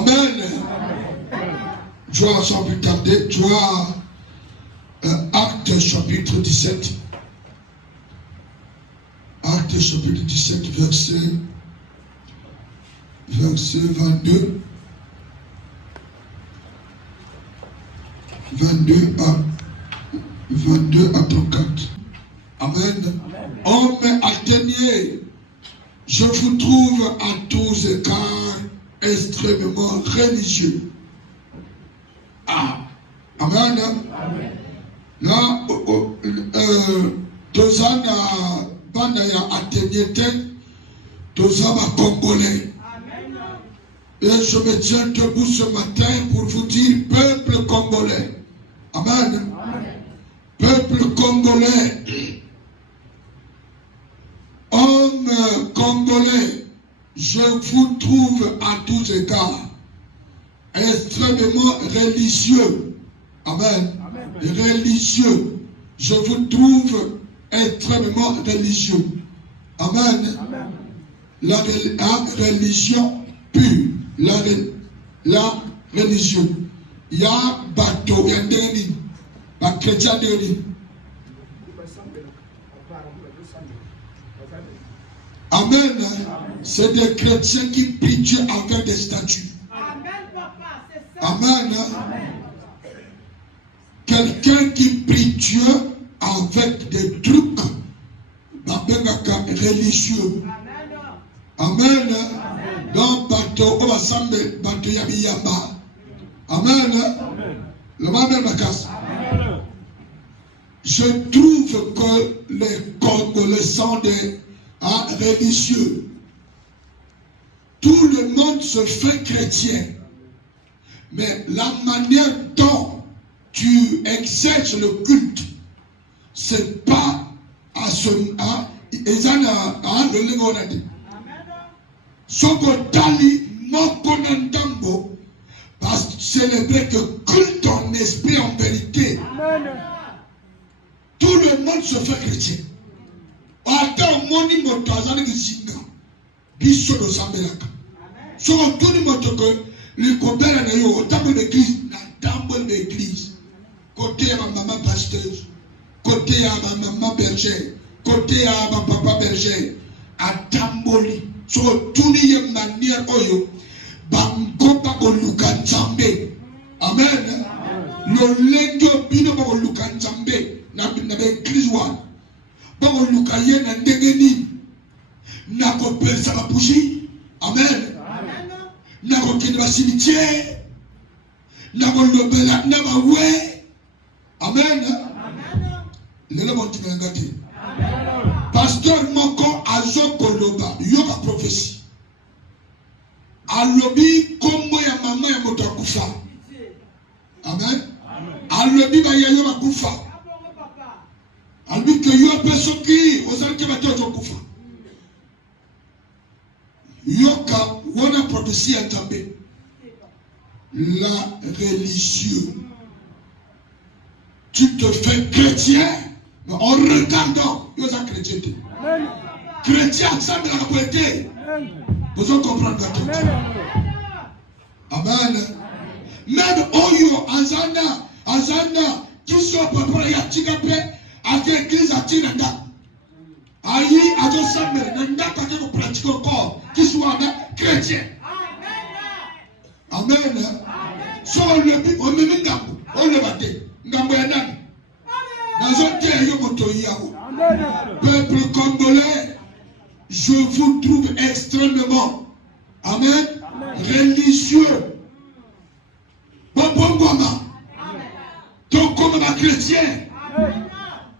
Amen. Tu vois, sans plus tarder, tu vois, Acte chapitre 17. Acte chapitre 17, verset 22. 22 à 34. Amen. Homme athéniens, je vous trouve à tous égards extrêmement religieux. Ah. Amen. Là, Tozana Bandaya athénien, Tozama Congolais. Et je me tiens debout ce matin pour vous dire, peuple congolais. Amen. Peuple congolais. Homme congolais, je vous trouve à tous égards extrêmement religieux. Amen. Religieux. Je vous trouve extrêmement religieux. Amen. La religion pure. La religion. Il y a bateau, il y a des chrétiens de l'île. Amen. C'est des chrétiens qui prient Dieu avec des statues. Amen. Quelqu'un qui prie Dieu avec des trucs religieux. Amen. Dans bateau, on va s'emmener bateau yabiyamba. Amen. Le même casse. Je trouve que les Congolais sont des religieux. Tout le monde se fait chrétien. Mais la manière dont tu exerces le culte, c'est pas à ce Sokotali Mokonandambo, parce que célébrer que culte en esprit en vérité. Tout le monde se fait chrétien. Attends, moni motazani kisinga. Biso do sambelaka. So tout le monde que les copains na yo tambo l'église, na tambo l'église. Côté à ma maman pasteuse, côté à ma maman berger, côté à ma papa berger, à tamboli. So tout le manière oyo bango pa ko lukanzambe. Amen. Le lengo bino pa ko lukanzambe. Na église wa ba ko lukaye na ndengeni na ko pesa ba bougie. Amen. Na ko kende ba cimetière na ko lobela na ba we. Amen. Lelo bon tumengati. Pasteur Moko azokoloba yoka prophétie. Alobi kombo ya mama ya moto akufa. Amen. Alobi ba yayo bakufa. Alobi que yo personne qui osali ke bato okufa. Yoka wona prophétie ya Nzambe. La religieux. Tu te fais chrétien, mais en regardant, il y a chrétien. Chrétien, ça me l'a poété. Vous en comprenez tout. Amen. Même Oyo, Azana, qui sont pour y attirer à l'église à Tinanda. Aïe, à deux semaines, Nanda, qui est pratique encore, qui soit chrétien. Amen. So on le dit, on le bat. Peuple congolais, je vous trouve extrêmement, amen, religieux. Bonbongoma, donc comme un chrétien,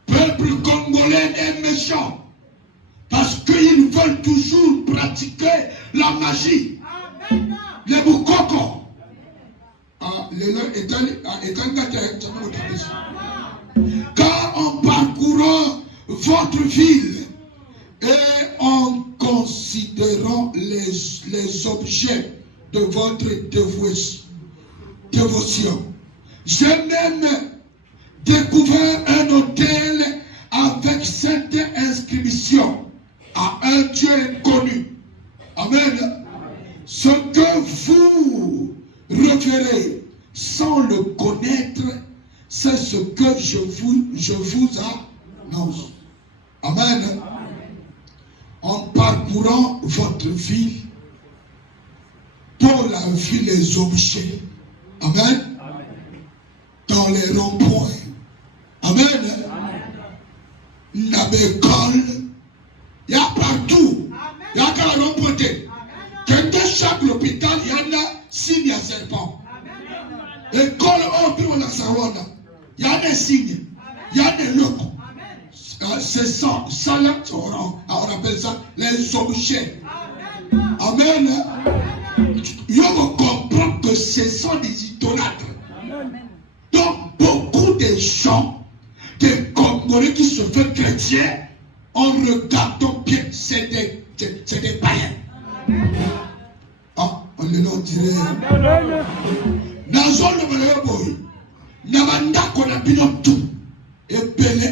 peuple congolais est méchant parce qu'ils veulent toujours pratiquer la magie. Les boukoko. Car en parcourant votre ville et en considérant les objets de votre dévotion, j'ai même découvert un hôtel avec cette inscription à un Dieu inconnu. Amen. Ce que vous verrez sans le connaître, c'est ce que je vous annonce. Amen. En parcourant votre ville, Paul a vu les objets. Amen. Dans les ronds-points. Amen. Nabécole. Il y a partout. Il y a qu'un rond-point. Quand chaque hôpital, il y en a signes à serpent. École au bureau de la Sawana. Il y a des signes. Il y a des locaux. C'est ça. Ça là, on appelle ça les objets. Amen. Il faut comprendre que ce sont des idolâtres. Donc, beaucoup de gens, des Congolais qui se font chrétiens, en regardant bien, c'est des païens. Ah, on le dirait. Dans le monde, Nabanda qu'on a bien tout. Et Pelé,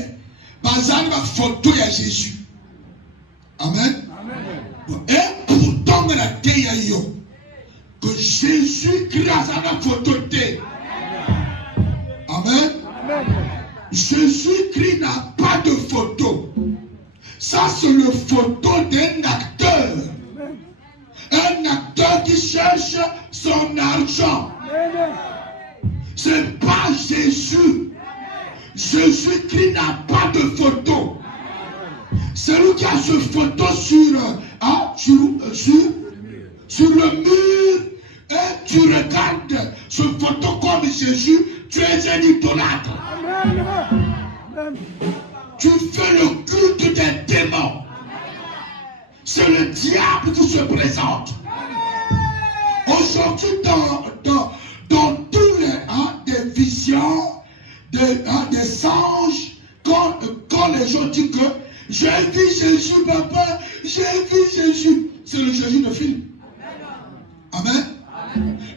Bazal va photo à Jésus. Amen. Et pourtant, on a dit que Jésus-Christ a sa photo. Amen. Jésus-Christ n'a pas de photo. Ça, c'est le photo d'un acteur. Un acteur qui cherche son argent. Ce n'est pas Jésus. Jésus-Christ n'a pas de photo. Celui qui a ce photo sur le mur, et tu regardes ce photo comme Jésus, tu es un idolâtre. Tu fais le culte des démons. C'est le diable qui se présente. Aujourd'hui, dans tous les des visions, des anges, quand les gens disent que j'ai vu Jésus, papa, j'ai vu Jésus, c'est le Jésus de film. Amen.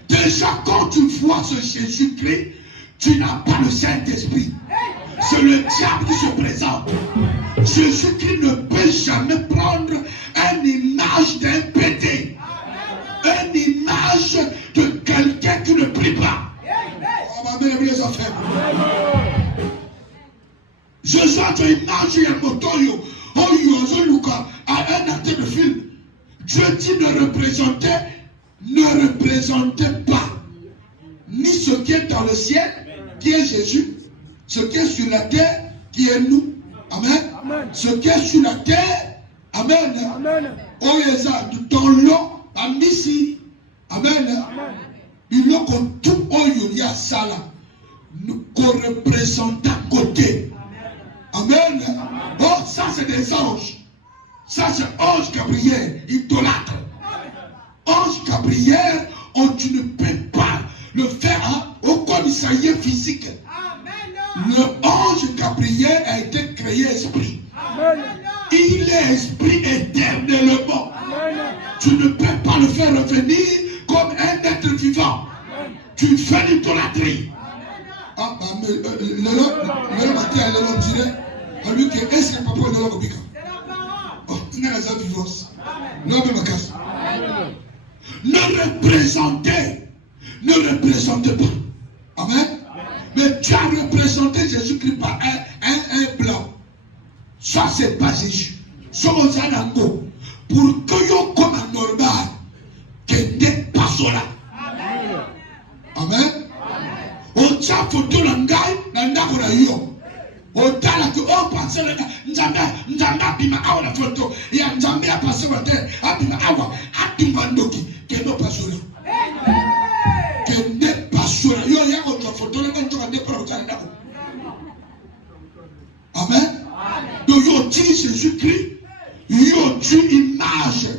Déjà, quand tu vois ce Jésus-Christ, tu n'as pas le Saint-Esprit. C'est le diable qui se présente. Jésus-Christ ne peut jamais prendre une image d'un pété. Une image de quelqu'un qui ne prie pas. Jésus a une image et un moteur. À un acteur de film. Dieu dit ne représentez pas ni ce qui est dans le ciel, qui est Jésus, ce qui est sur la terre, qui est nous. Amen. Amen. Ce qui est sur la terre, amen. Amen. Dans l'eau, à Missi. Amen. Il y a tout il y a ça là. Nous représentons à côté. Amen. Oh, ça c'est des anges. Ça c'est ange Gabriel, idolâtre. Ange Gabriel, tu ne peux pas le faire au commissariat physique. Le ange Gabriel a été créé esprit. Il est esprit éternellement. Tu ne peux pas le faire revenir comme un être vivant. Tu fais l'idolâtrie. Le matin, le dirait à lui que est-ce que papa est dans la Bobika? Oh, il y a la vivance. Ne représentez pas. Amen. Mais tu as représenté Jésus-Christ par un blanc. Ça, c'est pas Jésus. Pour que yo comme un normal, que n'est pas cela. Amen. On tient photo l'angai, n'andakora yo. On t'a la que on pense là, n'jamba bima awa la photo. Ya n'jamba a passé la terre, abima awa, atimbandoki, que n'est pas cela. Que n'est pas cela. Yo ya autre photo là, on n'est pas là. Amen. Donc yo dit Jésus-Christ, yo dit image,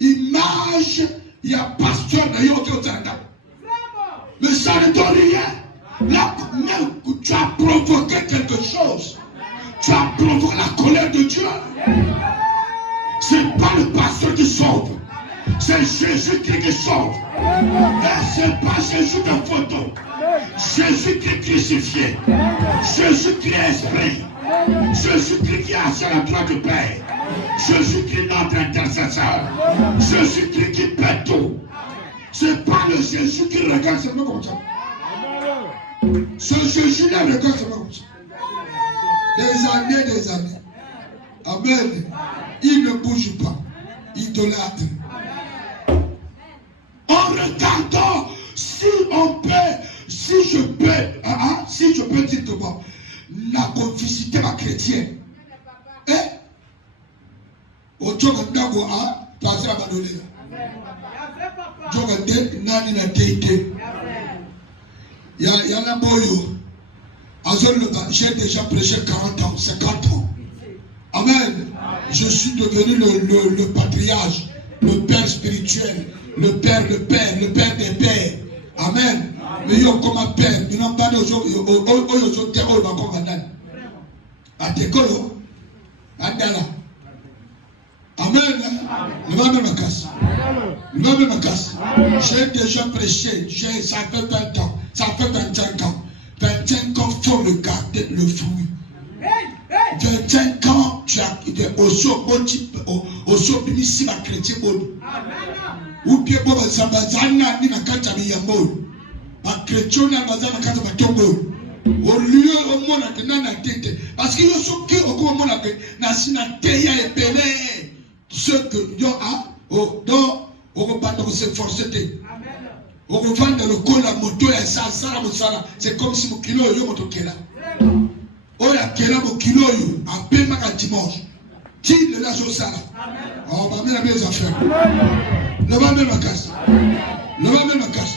il y a pasteur dans yo autre. Mais ça ne donne rien. Là, tu as provoqué quelque chose. Tu as provoqué la colère de Dieu. Ce n'est pas le pasteur qui sauve. C'est Jésus-Christ qui sauve. Et ce n'est pas Jésus de photo. Jésus-Christ crucifié. Jésus-Christ esprit. Jésus-Christ qui est assis à la droite du Père. Jésus-Christ notre intercesseur. Jésus-Christ qui paie tout. C'est pas le Jésus qui regarde seulement comme ça. Ce Jésus-là regarde seulement comme ça. Des années. Amen. Il ne bouge pas. Idolâtre. En regardant si on peut, si je peux dire tout bon, la complicité ma chrétienne. Eh? Au Djogo Ndago a passé à Badolé. Djogo Nani na Teite. Il y en a boyo. J'ai déjà prêché 40 ans, 50 ans. Amen. Je suis devenu le patriarche, le père spirituel, le père des pères. Amen. Mais yo comme père, nous n'avons pas de Amen. J'ai déjà prêché, ça fait 20 ans, ça fait 25 ans. 25 ans, il faut regarder le fruit. 25 ans, tu as été au sobinisi ma chrétien. Ou bien, bon, ça va zana ni na kata miyambo. Ma chrétien na bazana kata matongo. Au lieu au monde que nana tete. Parce que yo soki au comment on que na sina teya et pelé. Ce que yo a au do au pas de se forcer. Au vendre le col la moto et ça la mosala. C'est comme si mon kilo yo moto kela. Oya kela mo kilo yo a pema ka dimanche. Ti le la sala. On va mettre les affaires. Le va mettre ma casse. Le va mettre ma casse.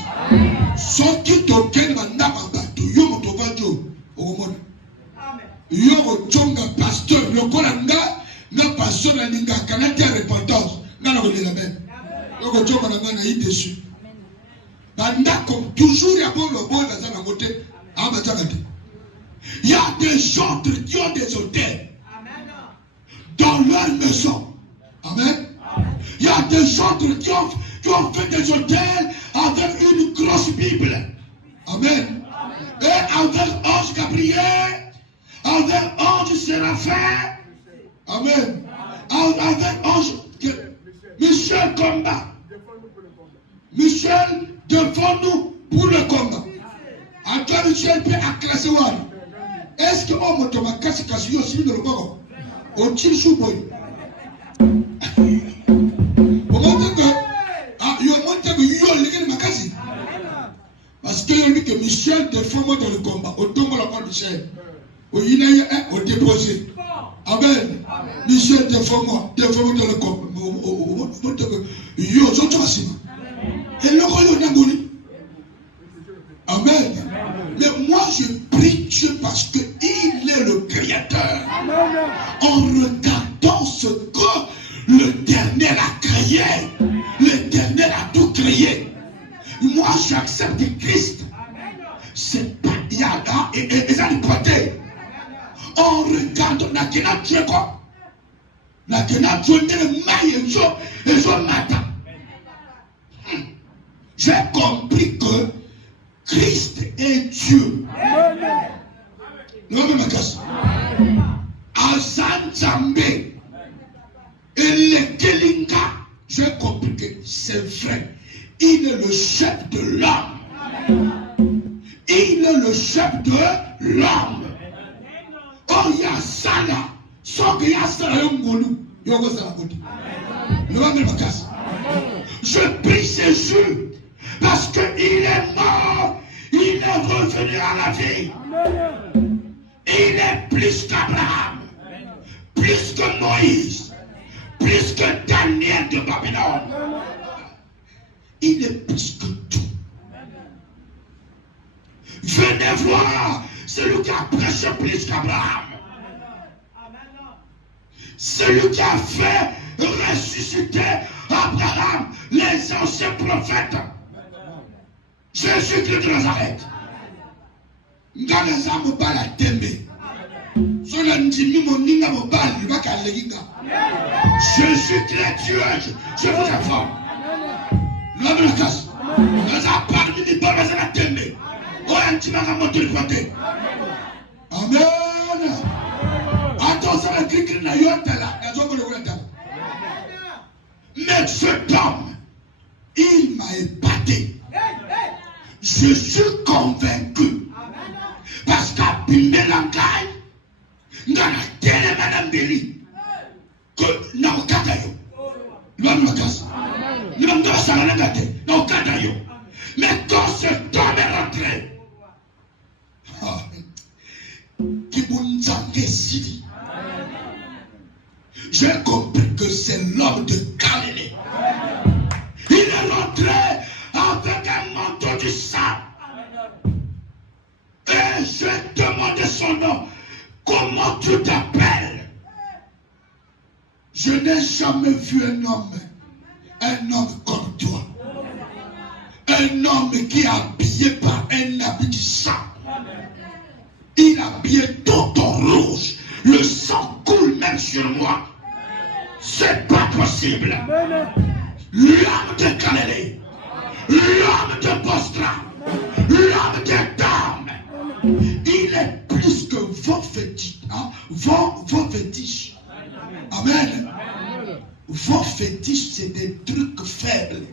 Son qui token manda bato yo moto vajo au monde. Yo mo tonga pasteur le kolanga na pasteur na linga kanata repentance. Na na le même. Yo ko tonga na ngana yi dessus. Comme toujours, il y a bon le bon dans un côté. Il y a des gens qui ont des hôtels dans leur maison. Amen. Il y a des gens qui ont fait des hôtels avec une grosse Bible. Amen. Et avec ange Gabriel, avec ange Séraphin. Amen. Avec ange Michel Combat. Michel devant nous pour le combat. Antoine Michel peut acclasser one. Est-ce que on me tombe casse yo aussi dans le bago? Au Tilchou boy. Parce que il dit que Michel défend moi dans le combat. Au tombe la parole Michel. Au Yinaïa au déposé. Amen. Michel défend moi dans le combat. Yo je et le royaume. Amen. Mais moi je prie Dieu parce qu'il est le créateur. En regardant ce que l'Éternel a créé, l'Éternel a tout créé. Moi j'accepte Christ. C'est pas Yada et ça du côté. En regardant la Dieu quoi. La Dieu ne maille et je m'attends. J'ai compris que Christ est Dieu. Azan Zambé et le Kelinga, j'ai compris que c'est vrai. Il est le chef de l'homme. Il est le chef de l'homme. Oh, il y a ça là. Sauf qu'il y a ça là, je prie Jésus. Parce qu'il est mort, il est revenu à la vie. Il est plus qu'Abraham, plus que Moïse, plus que Daniel de Babylone. Il est plus que tout. Venez voir celui qui a prêché plus qu'Abraham. Celui qui a fait ressusciter Abraham, les anciens prophètes. Jésus-Christ de Nazareth. Nga les âmes pas la tembe. Sur la ndimi moninga mobali baka leginga. Jésus-Christ Dieu, je vous informe. L'homme de la casse. Nous avons parmi les bonnes à la tembe. Oh, un petit maga monte le côté. Amen. Attention à cliquer na yotela. Mais cet homme, il m'a épaté. Je suis convaincu. Parce qu'à Bimelangai, dans la télé, madame Béli, que n'a aucun d'ailleurs. Mais quand ce temps est rentré, j'ai compris que c'est l'homme de Galilée. Il est rentré avec un manteau du sang. Et j'ai demandé son nom. Comment tu t'appelles? Je n'ai jamais vu un homme comme toi. Un homme qui est habillé par un habit du sang. Il est habillé tout en rouge. Le sang coule même sur moi. C'est pas possible. L'homme de Galilée, l'homme de Bostra, l'homme de Dame, il est plus que vos fétiches. Hein? Vos fétiches. Amen. Vos fétiches, c'est des trucs faibles.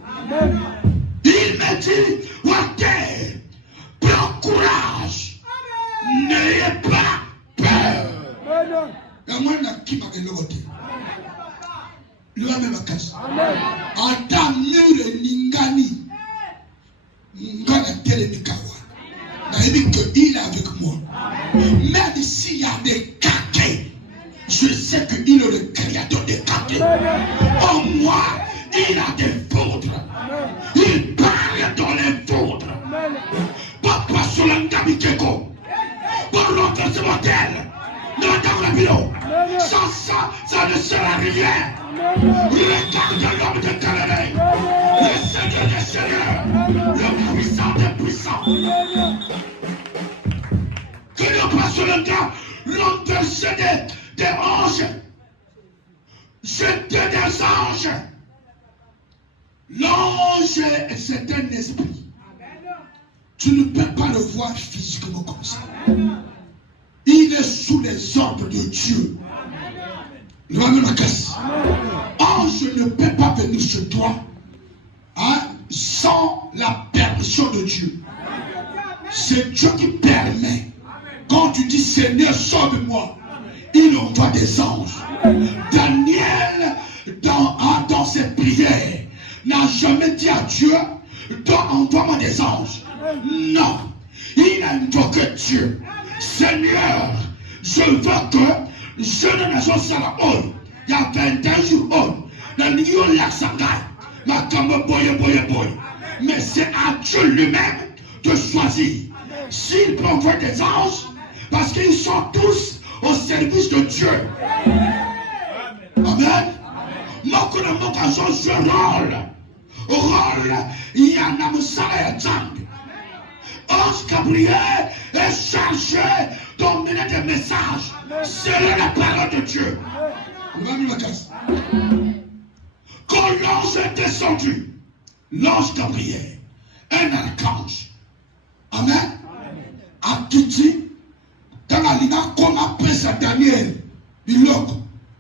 Il m'a dit, Water, prends courage. N'ayez pas peur. Et moi, je n'ai pas de l'autre. Le même casse. Ata mure ningani. Ngana tele mikawa. Naïbi que il est avec moi. Même s'il y a des caquets, je sais qu'il est le créateur des caquets. En moi, il a des foudres. Il parle dans les foudres. Papa Solanga Mikeko. Pour l'autre ce modèle. Dans la bureau. Sans ça, ça ne sert à rien. Regarde l'homme de Galilée, le Seigneur des Seigneurs, le puissant des puissants. Que le pasteur le gars, l'homme de jeter des anges, jeter des anges. L'ange, c'est un esprit. Tu ne peux pas le voir physiquement comme ça. Il est sous les ordres de Dieu. Ange ne peut pas venir chez toi sans la permission de Dieu. C'est Dieu qui permet. Quand tu dis Seigneur, sauve-moi, il envoie des anges. Daniel, dans ses prières, n'a jamais dit à Dieu, envoie-moi des anges. Non, il a invoqué Dieu. Seigneur, je veux que je ne nation sala on. Il y a 21 jours on. La Nio Laksanga. Ma kambo boye. Mais c'est à Dieu lui-même de choisir. S'il peut envoyer des anges, parce qu'ils sont tous au service de Dieu. Amen. Moi, je ne rôle. Il y a un homme salaire. Ange Gabriel est chargé d'emmener des messages selon la parole de Dieu. Quand l'ange est descendu, l'ange Gabriel, un archange, amen, a quitté dans la ligne comme après ça Daniel, il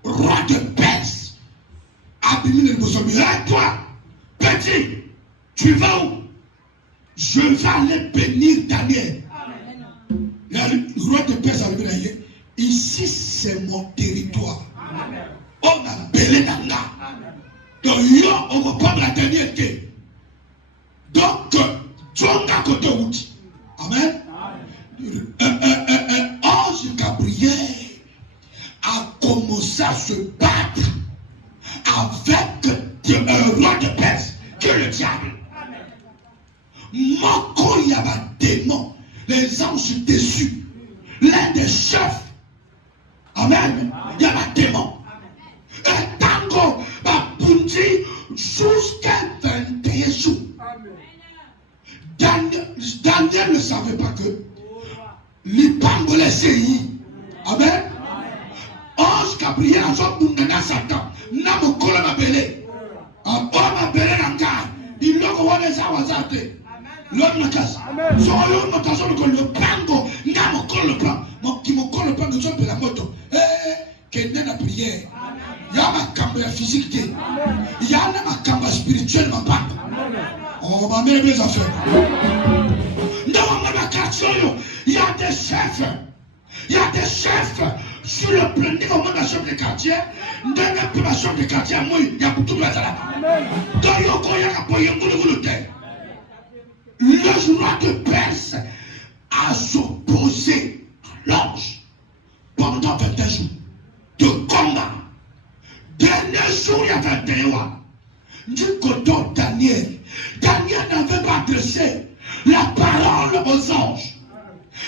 roi de Perse, Abimine le et toi, petit, tu vas où? Je vais aller bénir Daniel. Le roi de Perse a dit, ici c'est mon territoire. On a belé Nanga. Donc, on va pas la dernière thé. Donc, Djonga côté outi. Amen. Ange Gabriel a commencé à se battre avec un roi de Perse qui est le diable. Moko il y a un démon, les anges déçus, l'un des chefs. Amen. Il y a un démon. Et tango, Bunji, jusqu'à 21 jours. Daniel ne savait pas que l'Ipango les séi. Amen. Ange Gabriel a fait Bundana Satan. N'a me collé ma belé. On m'a belé dans le cas. Il l'a envoyé les awazate. L'homme me casse. Son homme me casse le pango. N'a me colle le plan. Qui me colle le plan de son de la moto. Qu'il n'a prière. Il y a ma cambre physique. Il y a ma cambre spirituelle. On va mettre mes affaires. sur le plan de la chambre de quartier, dans la chambre de quartier, il y a beaucoup de choses là. Le roi de Perse a s'opposé à l'ange pendant 21 jours de combat. Dernier jour, il y a 21. Du côté Daniel, Daniel n'avait pas adressé la parole aux anges.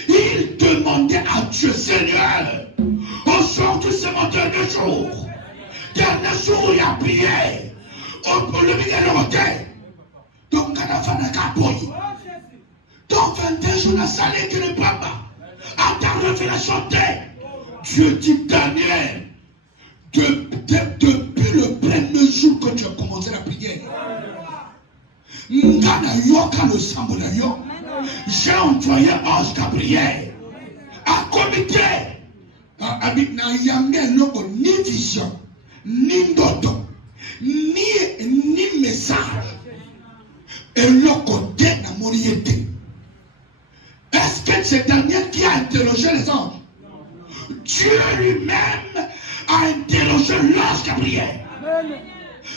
Il demandait à Dieu, Seigneur, aujourd'hui c'est mon dernier jour. Dernier jour, il a prié. Pour le milieu de l'hôtel. Donc, à la fin de la donc, 21 jours, la salle qui ne parle pas. À ta révélation, Dieu dit, Daniel, depuis le premier jour que tu as commencé la prière, j'ai envoyé Ange Gabriel à comité. Ni vision, ni ndoto, ni message. Et le côté n'a moriété. Est-ce que c'est Daniel qui a interrogé les anges? Dieu lui-même a interrogé l'ange Gabriel.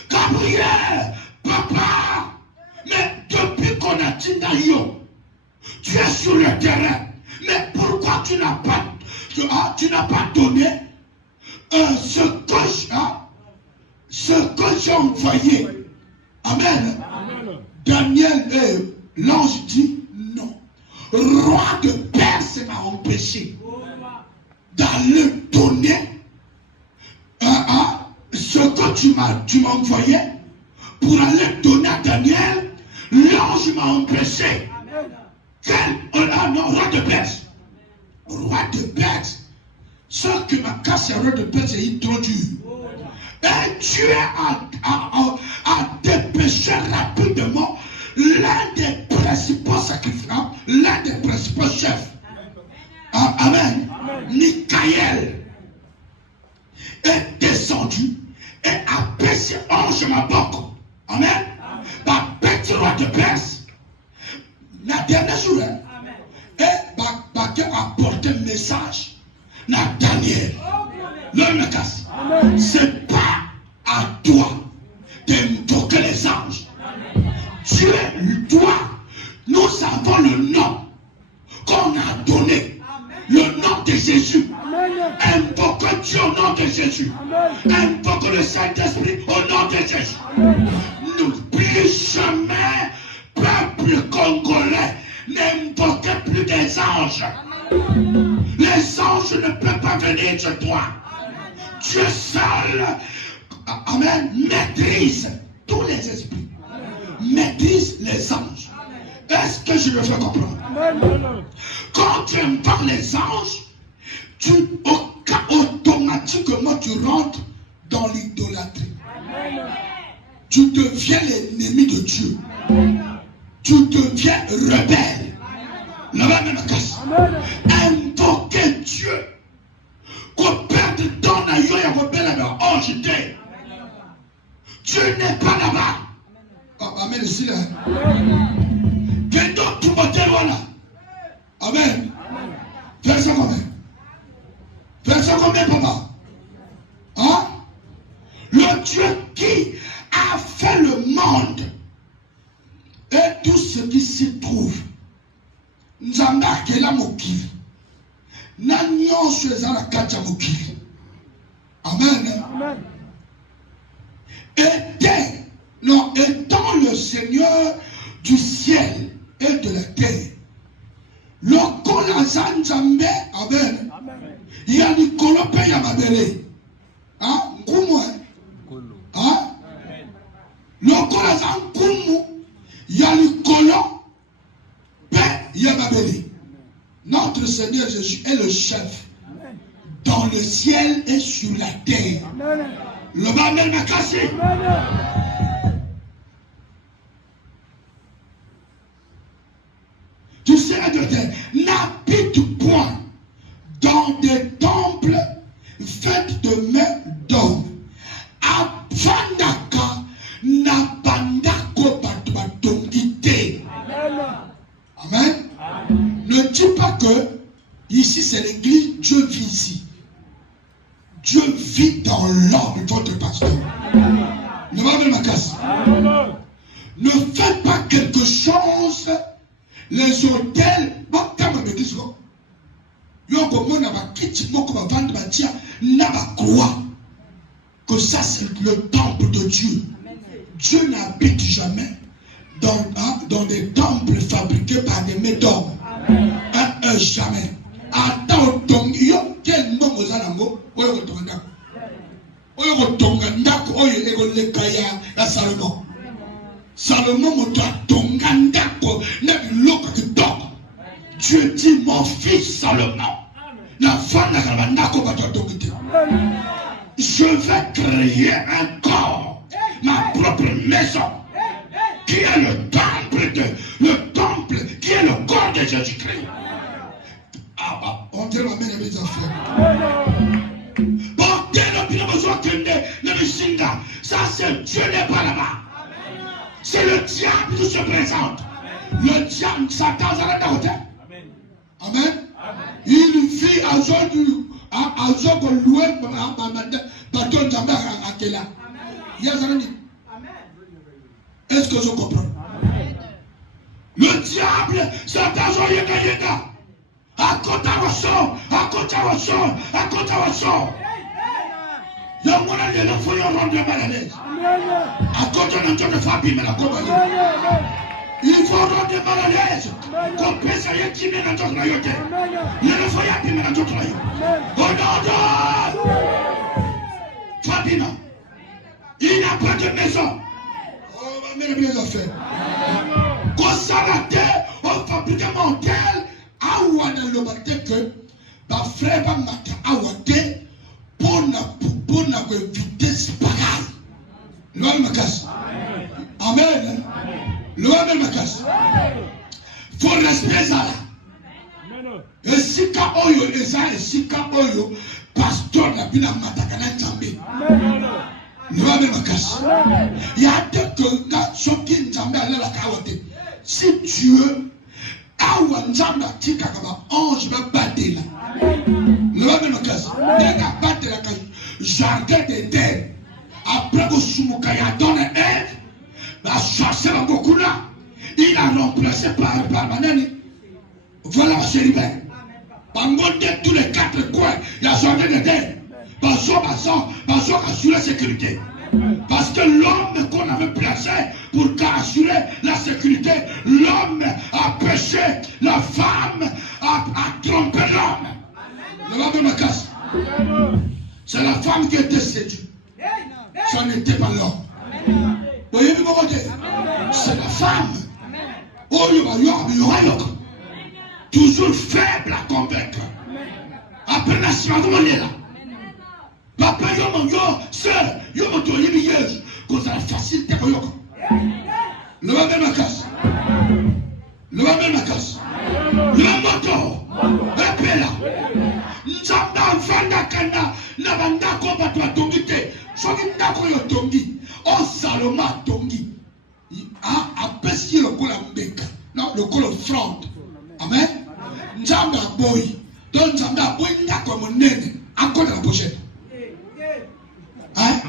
Gabriel, papa, mais depuis qu'on a dit Nayo, tu es sur le terrain. Mais pourquoi tu n'as pas donné ce que j'ai envoyé? Amen. Daniel, l'ange dit non. Roi de Perse m'a empêché d'aller donner ce que tu m'as envoyé pour aller donner à Daniel. L'ange m'a empêché. Non, roi de Perse. Roi de Perse. Ce qui m'a cassé, roi de Perse, est trop dur. Et Dieu a dépêché rapidement l'un des principaux sacrificants, l'un des principaux chefs. Amen. Michael est descendu et a baissé ange ma boque. Amen. Par petit roi de Perse, la dernière journée, et a porté un message à Daniel. L'homme me casse. C'est pas à toi d'invoquer les anges. Dieu doit. Nous avons le nom qu'on a donné. Le nom de Jésus. Invoque Dieu au nom de Jésus. Invoque le Saint-Esprit au nom de Jésus. N'oubliez jamais, peuple congolais, n'invoquez plus des anges. Les anges ne peuvent pas venir chez toi. Dieu seul, amen, maîtrise tous les esprits. Maîtrise les anges. Est-ce que je me fais comprendre? Quand tu invoques les anges, automatiquement tu rentres dans l'idolâtrie. Tu deviens l'ennemi de Dieu. Tu deviens rebelle. Là-bas, même casse. Invoquer Dieu. Qu'on perde dans la yo et qu'on perde la oh, j'étais. Dieu n'est pas là-bas. Amen. Ici, là. Que donc tout le monde est là. Amen. Verset combien? Verset combien, papa? Hein? Le Dieu qui a fait le monde et tout ce qui s'y trouve. Nzamba kela mokili. Nanyo shweza la kacha mokili. Amen. Amen. Étant le Seigneur du ciel et de la terre. Le kolazan Nzambe, amen. Il y a du kolope yamabele. Hein? Nkumu, hein? Le kolazan kumu, il y a du kolo. Notre Seigneur Jésus est le chef dans le ciel et sur la terre. Le Babel m'a cassé. Tu sais, n'habite point dans des temples faits de mains d'hommes. Afandaka n'abandako batbatongite. Amen. Ne dis pas que ici c'est l'église, Dieu vit ici. Dieu vit dans l'homme, votre pasteur. Ne va pas ma casse. Ne faites pas quelque chose, les hôtels, me disent que ça c'est le temple de Dieu. Dieu n'habite jamais dans des temples fabriqués par des mains d'hommes. Jamais. Attends, quel nom vous avez Salomon. Salomon Dieu dit mon fils Salomon. Je vais créer un corps, ma propre maison, qui est le temple qui est le corps de Jésus-Christ. On dit l'amène mes affaires. Ça c'est Dieu n'est pas là-bas. C'est le diable qui se présente. Le diable, Satan, ça l'a côté. Amen. Il vit à aujourd'hui, à aujourd'hui, loué, bateau jamais à Kela. Est-ce que je comprends? Le diable, Satan, yega. À côté de son. Il y a un il faut rendre mal à l'aise. À côté de Fabi, mais la commande. Il faut rendre mal à l'aise. Qu'on peut s'aller qui met dans notre royauté. Il faut y aller dans notre royauté. Au nom de Fabina, il n'y a pas de maison. Oh, ma mère, bien affaires. Qu'on s'arrête, on fabrique un montel. Awa dans le matin que, ma frère, ma matin, awa te. Pour éviter ce pareil. L'homme me casse. Amen. L'homme me casse. Faut respecter ça. Et si ka oyo, et si ka oyo, pasteur n'a pas matakana Nzambe. L'homme me casse. Il y a des gens qui Nzambe à la kawote. Si Dieu awa Nzambe tika kama ange va battre là. L'homme me casse. Il a battu la jardin d'Éden. Après que Soumouka donne Ève, a chassé beaucoup là. Il a remplacé par Manani. Voilà, célibataire. Pendant tous les 4 coins, il y a jardin d'Éden. Parce qu'on assure la sécurité. Parce que l'homme qu'on avait placé pour assurer la sécurité, l'homme a péché, la femme a trompé l'homme. Le me casse. C'est la femme qui était séduite. Ça n'était pas l'homme. Voyez-vous mon côté? C'est la femme. Toujours faible à convaincre. Après la semaine, comment on est là? Papa, sœur, cause la facilité pour yo. Le va ma casse. Le va ma casse. Le moto. Et puis là. Nzamba vanda kana na banda ko bato atongi te. Soki ndako yo tongi. O Saloma tongi. Apesi le kola mbeka. Non, le kola front. Amen. Nzamba boy. Donc Nzamba boy ndako monene. Encore dans la pochette. Hein?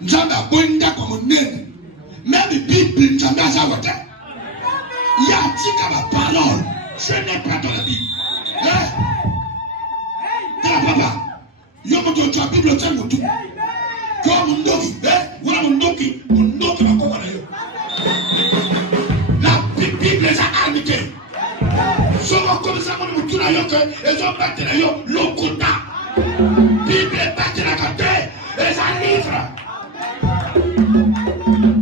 Nzamba boy ndako monene. Même Bible Nzamba zawata. Il y a tika ma parole. Ce n'est pas dans la Bible. Papa, yo moto tu Bible tell moto. Ko mundoki, wala mundoki na ko wala yo. La Bible est armée. So comme ça mon moto na yo que et on battre na yo lokota. Bible battre na kate et ça livre.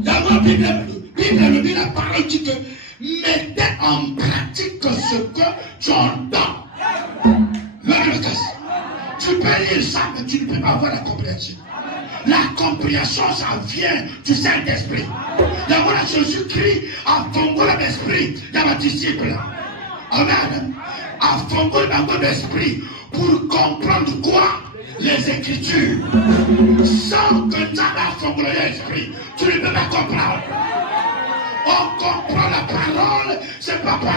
D'abord Bible me dit la parole dit que mettez en pratique ce que tu entends. Tu peux lire ça, mais tu ne peux pas avoir la compréhension. La compréhension, ça vient du Saint-Esprit. D'abord, Jésus-Christ a fondé l'esprit dans les disciples. Amen. A fondé l'esprit pour comprendre quoi? Les Écritures. Sans que tu aies fondé l'esprit, tu ne peux pas comprendre. On comprend la parole, c'est pas par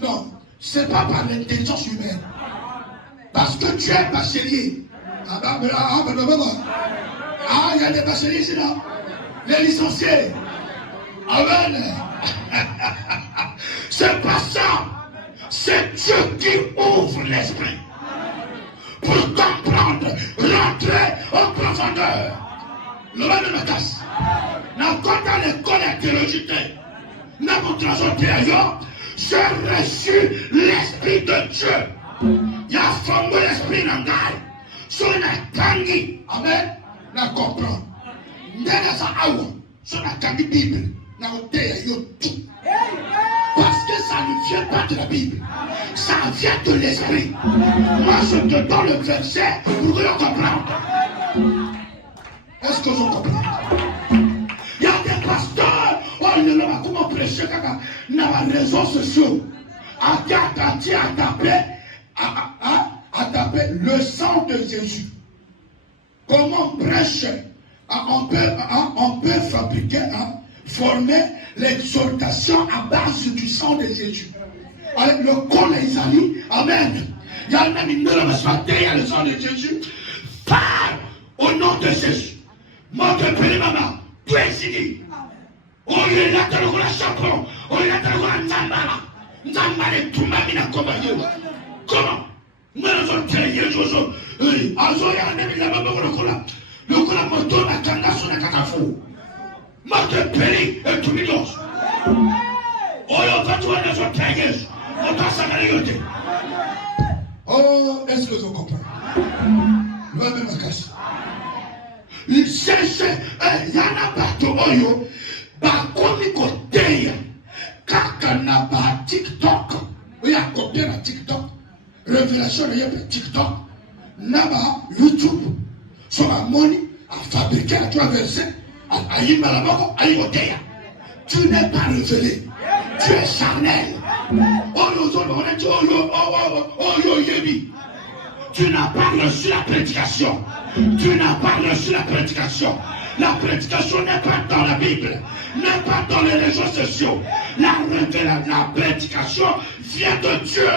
non. C'est pas par l'intelligence humaine. Parce que tu es bachelier. Ah, il y a des bacheliers ici là. Les licenciés. Amen. C'est pas ça. C'est Dieu qui ouvre l'esprit pour comprendre, rentrer en profondeur. Le mal de ma casse. Dans l'école de théologie, dans mon transport, j'ai reçu l'esprit de Dieu. Il y a formé l'esprit dans le sur la tangi. Amen. Na comprendre. Ndena sa awa. Sur la tangi Bible. Na oteya yo tout. Parce que ça ne vient pas de la Bible. Ça vient de l'esprit. Moi, je te donne le verset pour que l'on comprenne. Est-ce que vous comprenez? Il y a des pasteurs, comment prêcher dans les réseaux sociaux. À taper le sang de Jésus. Comment prêche? On peut fabriquer, former l'exhortation à base du sang de Jésus. Avec le col des amis, amen. Il y a même une il y a le sang de Jésus. Parle au nom de Jésus. Mon Père, maman, tu es ici. On est là dans le chaperon. On est là dans le Nzambala. Nzambala, tout m'a mis dans le comment? Nous avons créé les choses. Azoya, même la maman, le cola moto, la tanga sur la catafou. Mon Père, et tout millions. Oh, est-ce que vous comprenez? Il cherche Yana Bato Oyo, Bakomi Koteya, Kakana Ba TikTok. Il y a combien de TikTok? Révélation de TikTok, Naba YouTube, sur la monnaie, à fabriquer, à traverser, à y malaboko, à y Oteya. Tu n'es pas révélé. Tu es charnel. Tu n'as pas reçu la prédication. Tu n'as pas reçu la prédication. La prédication n'est pas dans la Bible, n'est pas dans les réseaux sociaux. La prédication vient de Dieu,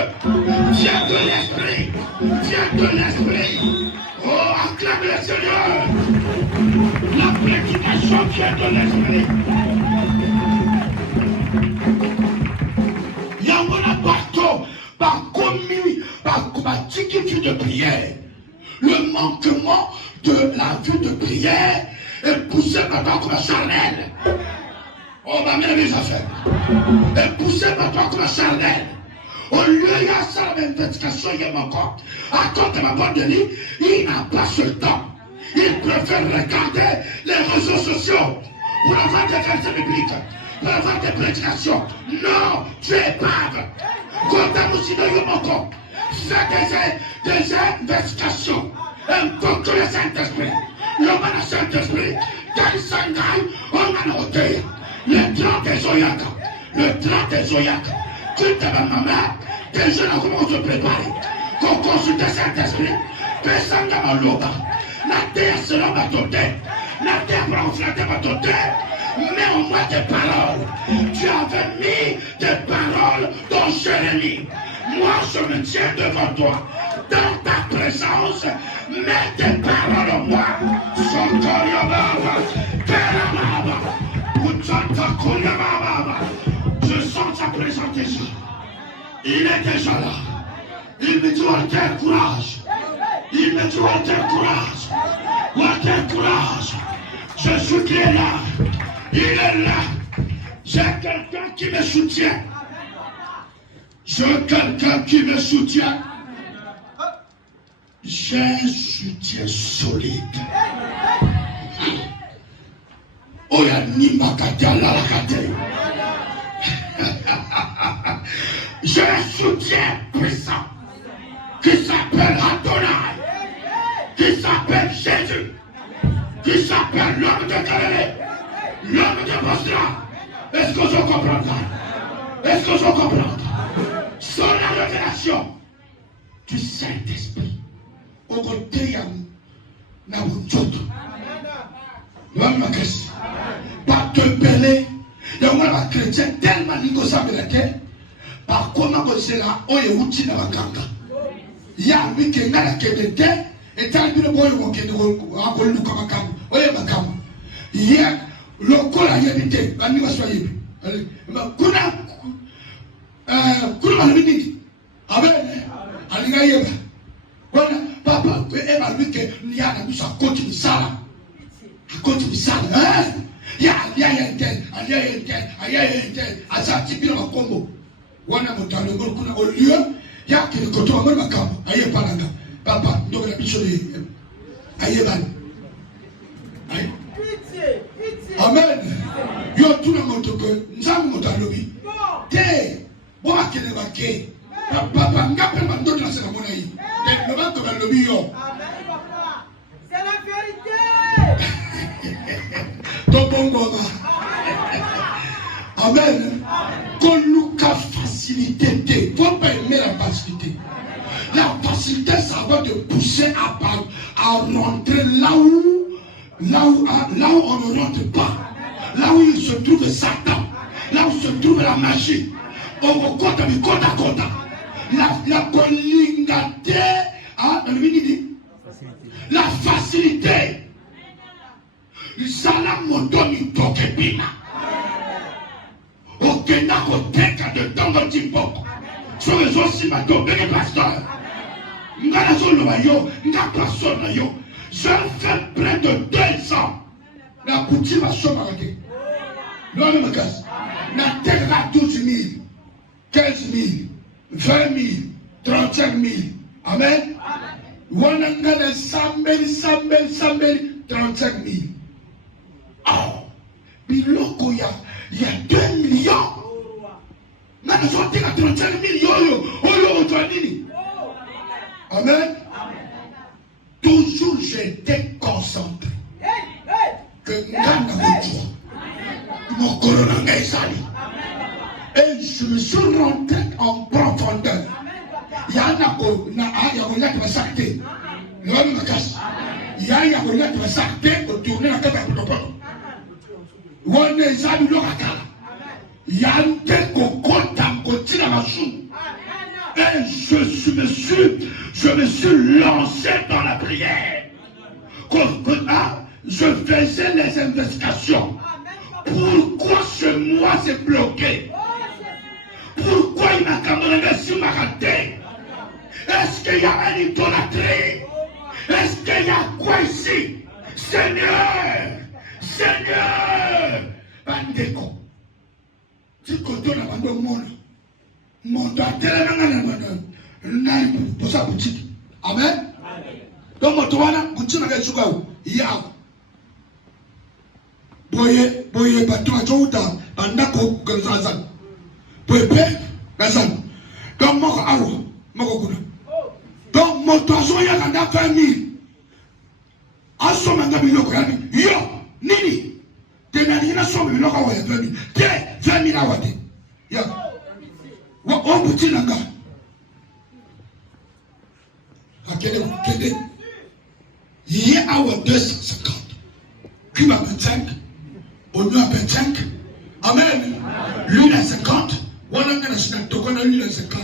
vient de l'Esprit, vient de l'Esprit. Oh, acclame le Seigneur. La prédication vient de l'Esprit. Yamona bateau, par commis, par ticket de prière. Le manquement de la vie de prière est poussé par toi comme charnel. Oh, ma mère, les affaires. Est poussé par toi comme charnel. Au lieu de ça, la prédication, il y a encore. À côté de ma boîte de lit, il n'a pas ce temps. Il préfère regarder les réseaux sociaux pour avoir des versets bibliques. Pour avoir des prédications. Non, tu es pave. Fais des investigations. Invoque le Saint-Esprit. L'homme à Saint-Esprit. Quel Sangai, on a noté. Le 30 des Oyaka. Le 30 des Oyaka. Tu te vas, maman. Des jeunes comment se préparer. Qu'on consulte le Saint-Esprit. Pesanga Maloba. La terre sera battotée. La terre va enflater battotée. Mets en moi tes paroles. Tu avais mis des paroles dans Jérémie. Moi, je me tiens devant toi. Dans ta présence, mets tes paroles en moi. Je sens ta présence déjà. Il est déjà là. Il me dit, Walter, courage. Il me dit, Walter, courage. Walter, courage. Je suis qui est là. Il est là. J'ai quelqu'un qui me soutient. J'ai quelqu'un qui me soutient. J'ai un soutien solide. Oh, ya ni makata la kate. J'ai un soutien puissant qui s'appelle Adonai, qui s'appelle Jésus, qui s'appelle l'homme de Galilée, l'homme de Bosra. Est-ce que je comprends ça? Est-ce que je comprends? Sur la révélation du Saint-Esprit, au côté de Naoujoto, pas te peler, il y a un chrétien tellement négociable de la terre, par comment c'est là, on est outil dans la ganga. ya mike ngala kebete etali bino boyo mokende akoluka makambo oye makambo ye lokola yebite bani baswa yebi kuna balobi nini abene alinga yeba wana papa eba lobike yana biso akoti misala azati bino makombo wana motalongolo kuna olio yake koto amana makambo aye palanga papa ndoko na biso aye bani amen yo tuna motoko nzamu motalobi te boma kene bake papa ngape mandoto na sera mona yi te lo banko balobi yo amen papa c'est la vérité tobongoma amen koluka facilité te faut pas aimer la facilité. La facilité, ça va te pousser à rentrer là où on ne rentre pas. Là où il se trouve Satan. Là où se trouve la magie. La colingate, la facilité. Salamontoni tokebina. Okenda koteka de tongo timpoko. Sur les aussi bateaux, bébé pasteur. Ngana zolo yo, nga personne yo. Je fais près de 2 ans. La couture va chômer. Non, non, na terre là 12 000, 15 000, 20 000, 35 000. Amen. Wananga 100 000, 35 000. Oh, biloko il y a 2 millions. Nana sorti à 35 000 yo. Amen. Toujours j'étais concentré. Que mon corona et je me suis rentré en profondeur. Il y a un qui s'arrêter. Il y a un qui s'arrêter pour tourner la tête à l'autre. On est à l'oracle. Il y a un qui dans ma chou. Et je me suis lancé dans la prière. Je faisais les investigations. Pourquoi ce mois s'est bloqué? Pourquoi il m'a camarade sur ma raté? Est-ce qu'il y a un idolâtrie? Est-ce qu'il y a quoi ici? Seigneur! Bandeko. Tu connais la monde. Mon télé n'a pour sa boutique. Amen. Donc, mon toana, boutique n'a pas de boye bato ajouta andako gazan boye gazan donc moko awo moko kuna donc moto azoya kanda 20 000 asoma ngabi loko yani yo nini tena nina soma biloko wa 20 000 te 20 000 awate ya wa obuti nanga akede ye awa 250 qui va 25 on a 25. Amen. L'une à 50. On a l'une à 50.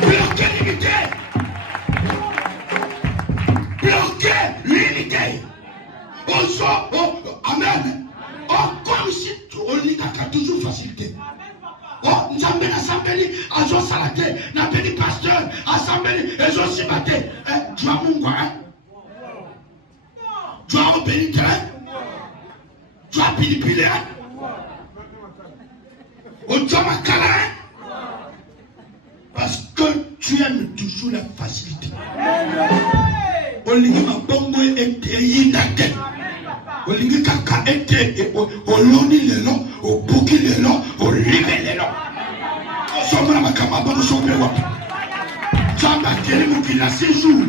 Bloquer l'unité. Bloquer l'unité. Amen. Comme si on a toujours facilité. Oh, nous avons assemblé, nous avons salaté, nous avons pasteur, assemblé, nous avons sibaté. Tu as mon quoi? Tu as un béni, tu as pilipilé. Tu as ma calais. Parce que tu aimes toujours la facilité. Olingi mabongo ete yinake. Olingi kaka ete oloni lelo, obuki lelo, olive lelo. Sombre makamabo sombre wapi. Jamba kele mukina 6 jours.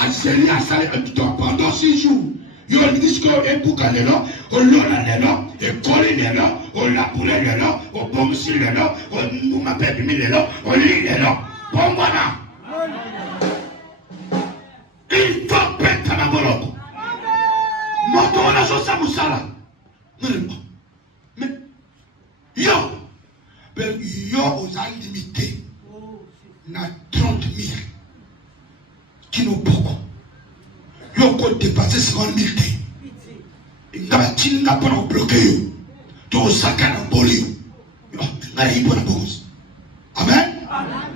Algérie a salé pendant 6 jours. Yo dit que ebuka lelo, olona lelo, ekoli lelo, olapule lelo, obomsi lelo, onuma pepi lelo, oli lelo. Pongwana. Il faut péter ma boloko. Moto na so samusala. Mais qu'on dépasse 50 000 dés. Il y a un petit n'a pas bloqué. Tu as sac à l'emboli. Il y a une bonne bonne. Amen.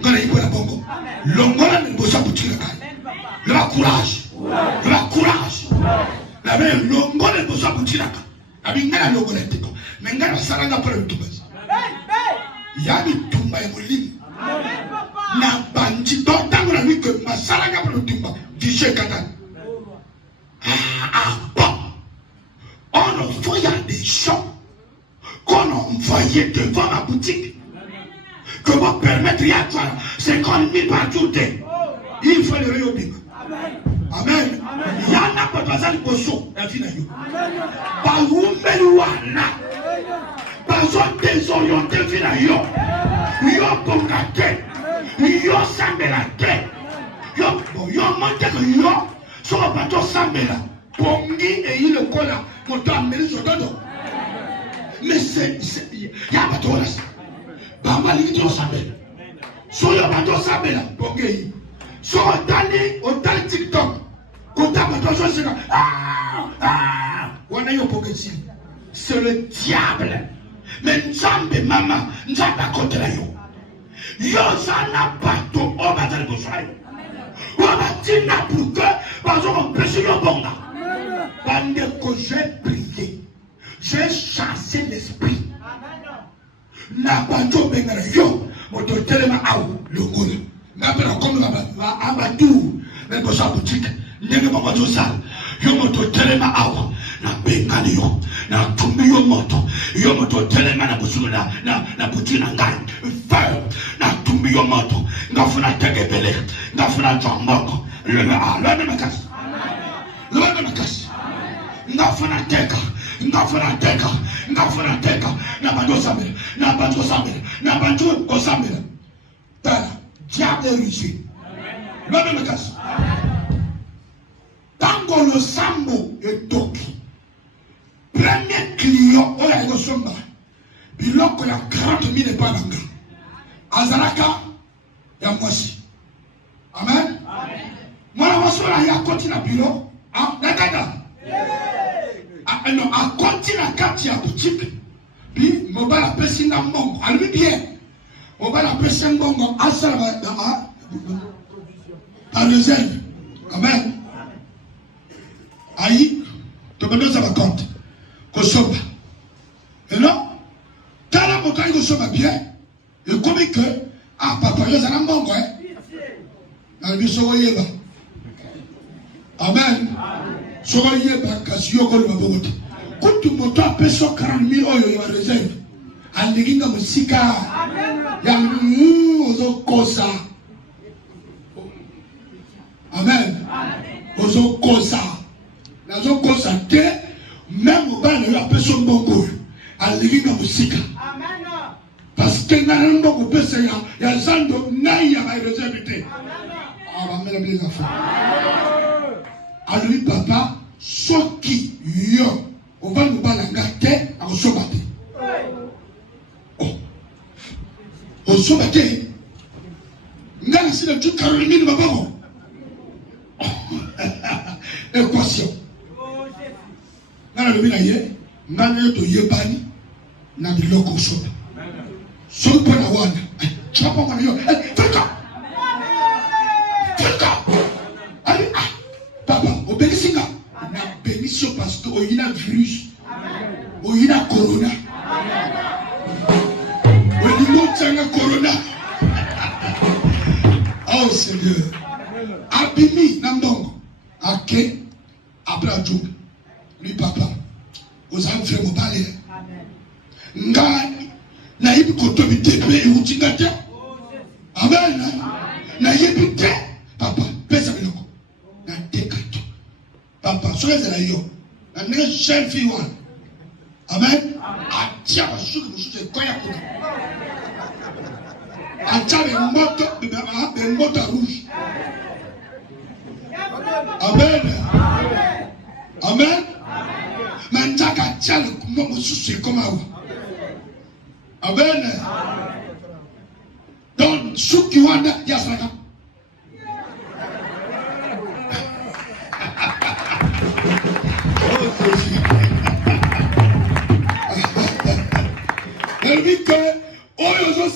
Il y a une bonne bonne. L'ongona ne bosse pas pour tirer. Le courage. Le courage. La même l'ongona ne bosse pas pour tirer. La même l'ongona ne bosse pas. Mais il y a un saranga pour le tomber. Il y a une tombe à l'église. Na bandi dans la nuit que ma saranga pour le tomber. Dieu Katan. Bon. On envoyait des gens qu'on envoyait devant la boutique. Que vous permettriez à toi 50 000 par jour. Il faut le réouvrir. Amen. Il y en a pas besoin de poisson. Par où Melouana. Par où désorienté finalement. Yo bongate. Yo sambelate. Yo monte que yo. Sur le bateau sambela. Pongi et il le colla. Pour toi amener sur dodo. Mais c'est. Il y a un bateau là. Bamba limite au sambela. Sur le bateau sambela. Pongi. Sur le TikTok. Quand tu as besoin de c'est le diable. Mais Nzambe maman, Nzambe à côté là yo. Yo zana bateau au bazar de soirée. On va dire pour que parce qu'on peut se le bon là. Pendant que j'ai prié, j'ai chassé l'esprit. Na bateau bengala yo, mon tellement à le gole. Na pena comme la abadou, mais pour sa boutique. Ndenge mabato sala yo moto telema awa na bengani yo na tumbi yo moto telema na busula na butina ngai fire na tumbi yo moto ngafuna tegebele ngafuna jamoko le makasi ngafuna teka na banjo samela tala diable rusé le makasi. Tango le sambo et toki. Premier client, on a eu le somba. Biloko ya 40 000 pas d'anga. Azaraka, ya mwasi. Amen. Mwana wasola ya koti na bilo. Ah, nakada. Ah, non, a koti na kati ya boutique. Bi, mobala pesi na mbongo. Alumi bien. Mobala pesi na mbongo. Asala ba, à réserve. Amen. Aïe, tu me donnes ça va compte. Kosoba. Et non, quand la montagne Kosoba bien, et comme que, ah, papa, il y a un bon, hein. Amen. Soyeba, Cassio, Golbabote. Quand tu montes à peso 40 000 euros, il va réserve. En l'église, Moussika. Il y a un Kosa. Amen. Ozo Kosa. Nazo kosante même au bas de la personne bongo à l'église de musique. Parce que n'arrêtons pas de faire il y a zando naïa à réserver. Ah va mettre les enfants. À lui papa soki yo on va nous balangate à sobate. Oh au sobate ngana si le tout Caroline babako. Équation. Nana le minaye, nana to yebani, na biloko soda. So pour la wana, tu vas pas voir yo. Fika. Allez, papa, au Bénissinga, na bénission parce que il y a un virus, il y a corona. Il y a corona. Oh Seigneur, abimi nandongo, ake. Après la journée, lui papa, vous avez fait mon balai. Nga, na yibi koto bi tepe ou tingate. Amen. Na yibi te, papa, pesa biloko. Na tekato. Papa, soyez là yo. Na ne jeune fille one. Amen. Atia wa shuki mushute koya kuna. Atia be moto rouge. Amen. Amen. Mandaka tchal kumo susu koma wa. Amen. Donc shuki wanda yasaka.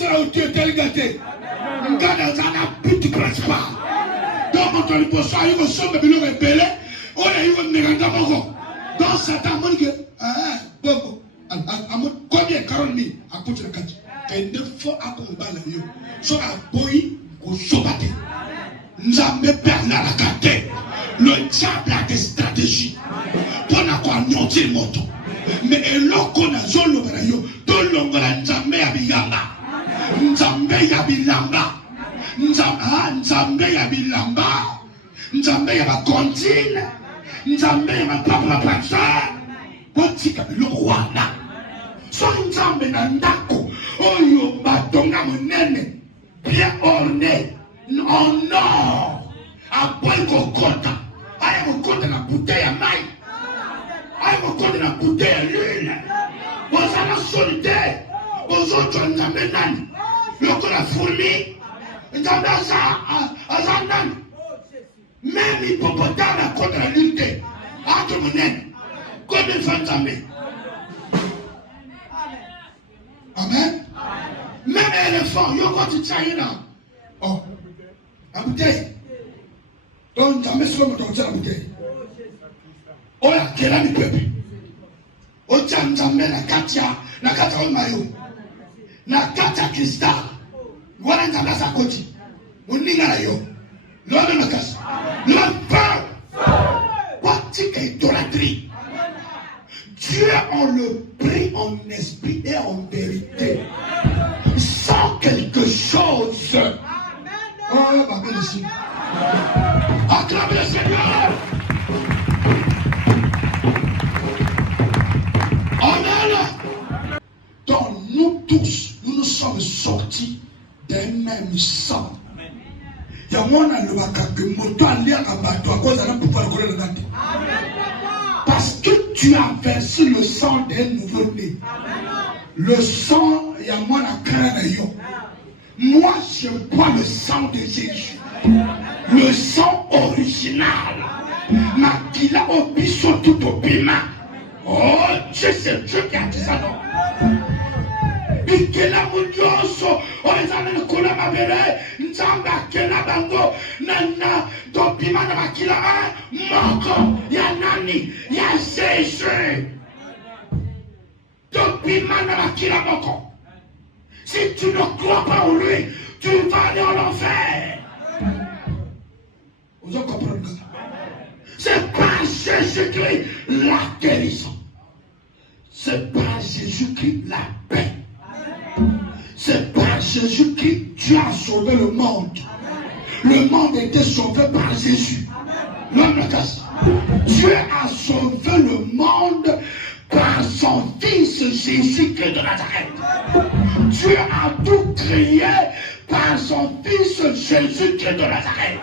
sera au Dieu tel gâté. Ngana zana but principal. Donc on lui pose ça, il va sommer bilo rebelle. On a eu un méranda moko. Donc Satan m'a dit bon, combien 40 000 à côté de la carte. Et 9 fois à combat la vie. Sur la boy, au chobate. Nous avons perdu la carte. Le diable a des stratégies. Pour n'avoir nioti le moto. Mais eloko na zolo barayo. Tout le monde a nzambe ya bilamba. Nzambe ya bilamba. Nzambe ya bilamba. Nzambe ya bakontine. Nzambe ya mapapa patsa. Botika biloko wana. So nzambe na ndako. Oyo batonga monene. Bien orné. En or. Apoy kokota. Aya kokota na bouteille ya mai. Aya kokota na bouteille ya l'huile. Bozala solitaire. Bozotwa nzambe nani. Loko la fourmi. Nzambe aza nani. Même hippopotame à contre la lutte. Entre mon aide. Comme une femme nzambe. Amen. Même éléphant. Yoko titsaïna. Oh. La bouteille. Donc, jamais sur le la bouteille. Oh, la kela du peuple. Oh, jamais la katia au maillot. La katia cristal. Voilà, nous avons sa côte. On n'y a yo. L'homme me casse. L'homme feu. Pratique idolâtrie. Dieu, on le prie en esprit et en vérité. Sans quelque chose. Oh, ma belle ici. Acclamez le Seigneur. Amen. Donc nous tous, nous nous sommes sortis d'un même sang. Il y a moi qui parce que tu as versé le sang d'un nouveau-né. Le sang, il y a moi qui craint. Moi, je bois le sang de Jésus. Le sang original. Makila obiso tout au pima. Oh, Dieu, c'est Dieu qui a dit ça, non? Bikela munyoso, oezana nkola mabere, nzamba kela bango, nana, topima na makila moko, ya nani, ya Jésus. Topima na makila moko. Si tu ne crois pas en lui, tu vas aller en enfer. Vous en comprenez? C'est par Jésus-Christ la guérison. C'est par Jésus-Christ la paix. C'est par Jésus-Christ Dieu a sauvé le monde. Le monde était sauvé par Jésus. Dieu a sauvé le monde par son fils Jésus-Christ de Nazareth. Dieu a tout créé par son fils Jésus-Christ de Nazareth.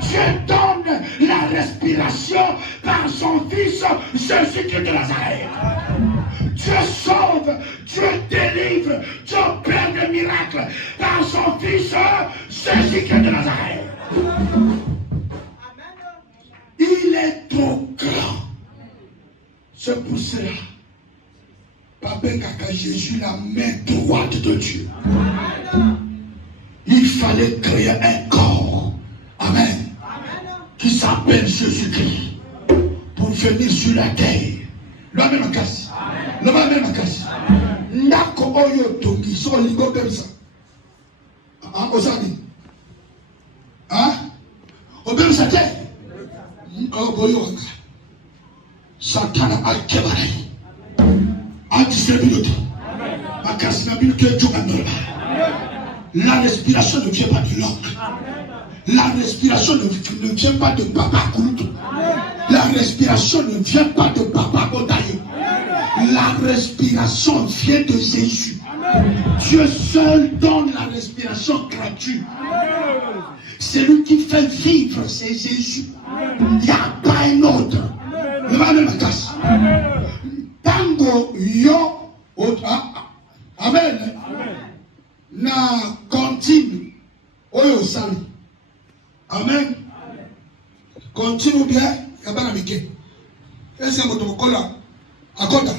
Dieu donne la respiration par son fils Jésus-Christ de Nazareth. Dieu sauve, Dieu délivre, Dieu opère des miracles par son fils Jésus-Christ de Nazareth. Il est trop grand. C'est pour cela, Papa Kaka Jésus, la main droite de Dieu. Il fallait créer un corps. Amen. Qui s'appelle Jésus-Christ pour venir sur la terre. L'homme casse. L'homme casse. Nako oyo tongi so ligo bemsa. Ah, osani. Ah? Obemsa te. Oh boyo. Satana alkebarai. Antisémite. Makasina bilke joganora. La respiration ne vient pas de l'homme. La respiration ne vient pas de Papa Kouloutou. La respiration ne vient pas de Papa Bodayo. La respiration vient de Jésus. Dieu seul donne la respiration gratuite. C'est lui qui fait vivre, c'est Jésus. Il n'y a pas un autre. Le mal de la casse. Tango yo. Amen. Na continue. Oyo sali. Amen. Continue bien. Yabana mike. Est-ce que vous kola akoda?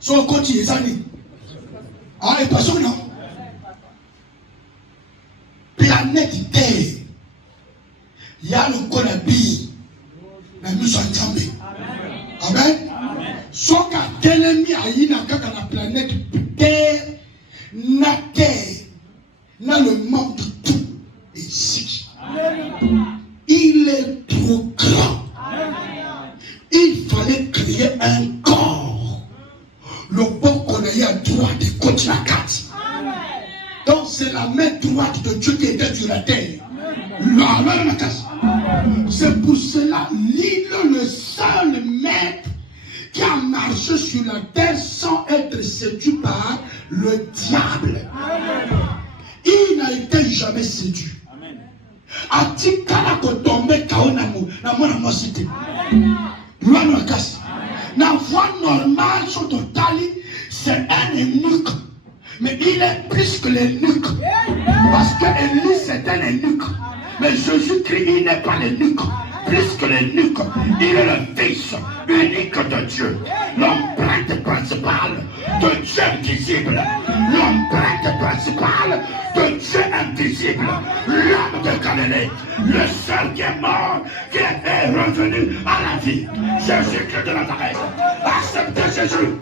So continue sali. Ah et pas ça non. planète Terre, il y a le Konabi, la mission Nzambe. Amen. Soit qu'un ennemi a eu la planète Terre, na Terre, na le monde tout ici. Il est trop grand. Il fallait créer un corps. Le bon qu'on a eu à droite de côté la carte. Donc c'est la main droite de Dieu qui était sur la terre. C'est pour cela l'île, le seul maître qui a marché sur la terre sans être séduit par le diable. Il n'a été jamais séduit. Atikala kotombe kaonamu na mona mosité. La voie normale sur totali, c'est un eunuque. Mais il est plus que l'eunuque. Parce que Élie c'est un eunuque. Mais Jésus-Christ, il n'est pas l'eunuque. Plus que l'eunuque. Il est le fils unique de Dieu. L'empreinte principale de Dieu invisible. L'empreinte principale de Dieu invisible. L'homme de Galilée. Le seul qui est mort, qui est revenu à la vie. Jésus-Christ de Nazareth. Acceptez Jésus.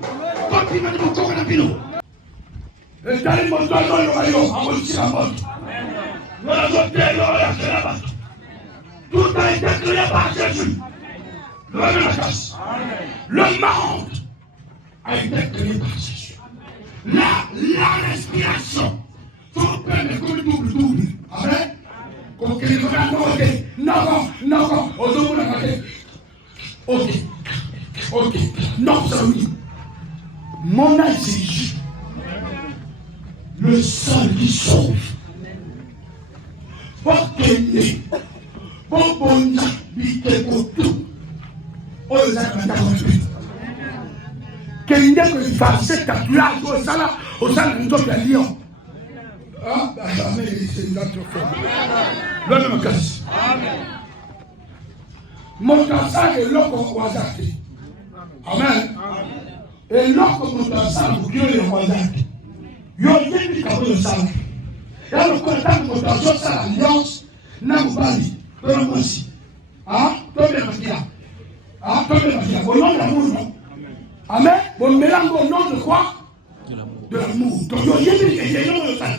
Tout a été créé par Jésus. Le monde a été créé par Jésus. La respiration. Faut prendre le double. Amen. Ok. Non, ça oui. Mon âge, c'est Jésus. Le seul qui sauve. Pour qu'il pour bon bite koto. Oh, ça va t'accomplir. Qu'il n'y ait que le farcé tatouage au salon de Lyon. Ah, mais c'est une autre fois. L'homme me casse. Mon cassage est l'homme au Wazaki. Amen. Et l'homme mon cassage, vous gueulez le Wazaki. Yo yebi kabo yo sala. Ya lo ko ta ko ta so sala alliance na mbali. Ko mo si. Ah, to be makia. Au nom de l'amour. Amen. Bon mélange au nom de quoi? De l'amour. Donc yo yebi ke yo sala.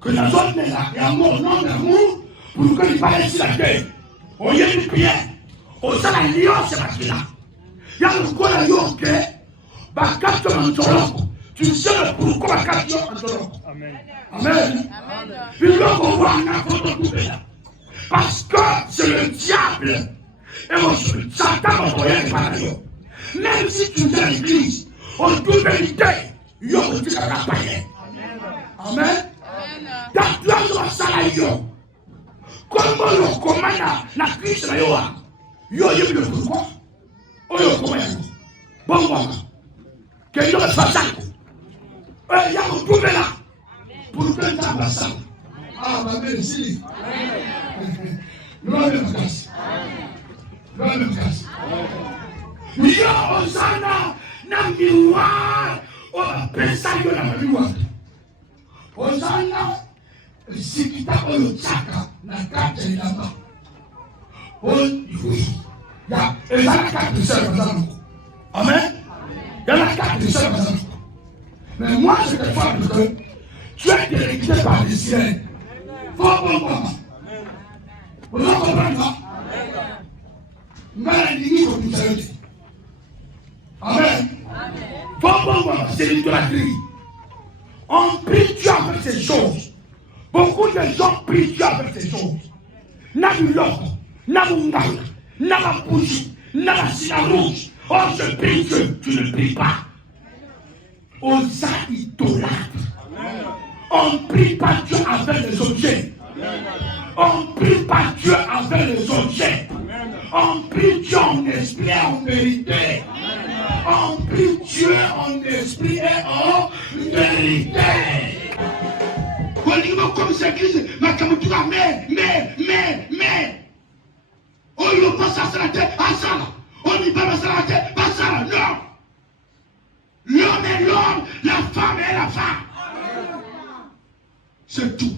Que la zone est là, et amour au nom de l'amour, pour que il paraisse sur la terre. On y a une prière. On s'en alliance c'est parce que là. Il y a le quoi là, ok? Bah, quatre en Toloko. Tu sais pourquoi quatre en Toloko. Amen. Puis là, on voit un photo tout là. Parce que c'est le diable. Et mon Satan va voyer par là. Même si tu viens à l'église, on doit vérité. Yo, on dit qu'à la païenne. Amen. Tatouage wa sala yo. Comment le commanda na Christ na yo a. Yo yebi le pourquoi? Oyo commanda. Bon bon. Que yo fasse ça. Il y a un problème là. Pour que ça passe. Ah ma belle si. Gloire à Christ. Gloire à Christ. Yo osana na miwa. Oh pensa yo na miwa. Osana sikita oyo chaka na kate lama. Oui. Ya ezala kate sel bazalo. Amen. Ya la kate sel bazalo. Mais moi je te parle que tu es délecté par les ciels. Faut comprendre. Vous comprenez pas? Ngala ndingi ko mutsayote. Amen. Faut comprendre, c'est l'idolâtrie. On prie Dieu avec ces choses. Beaucoup de gens prient Dieu avec ces choses. N'a du loco, n'a munganga, n'a ma bouche, n'a ma sina rouge. Oh, je prie Dieu, tu ne pries pas. On s'idolâtre. On prie pas Dieu avec les objets. On prie pas Dieu avec les objets. On prie Dieu en esprit et en vérité. On prie Dieu en esprit et en vérité. Comme c'est Christ, mais. On y passe à la tête, à ça. On y passe à la tête, à ça. Non. L'homme est l'homme, la femme est la femme. C'est tout.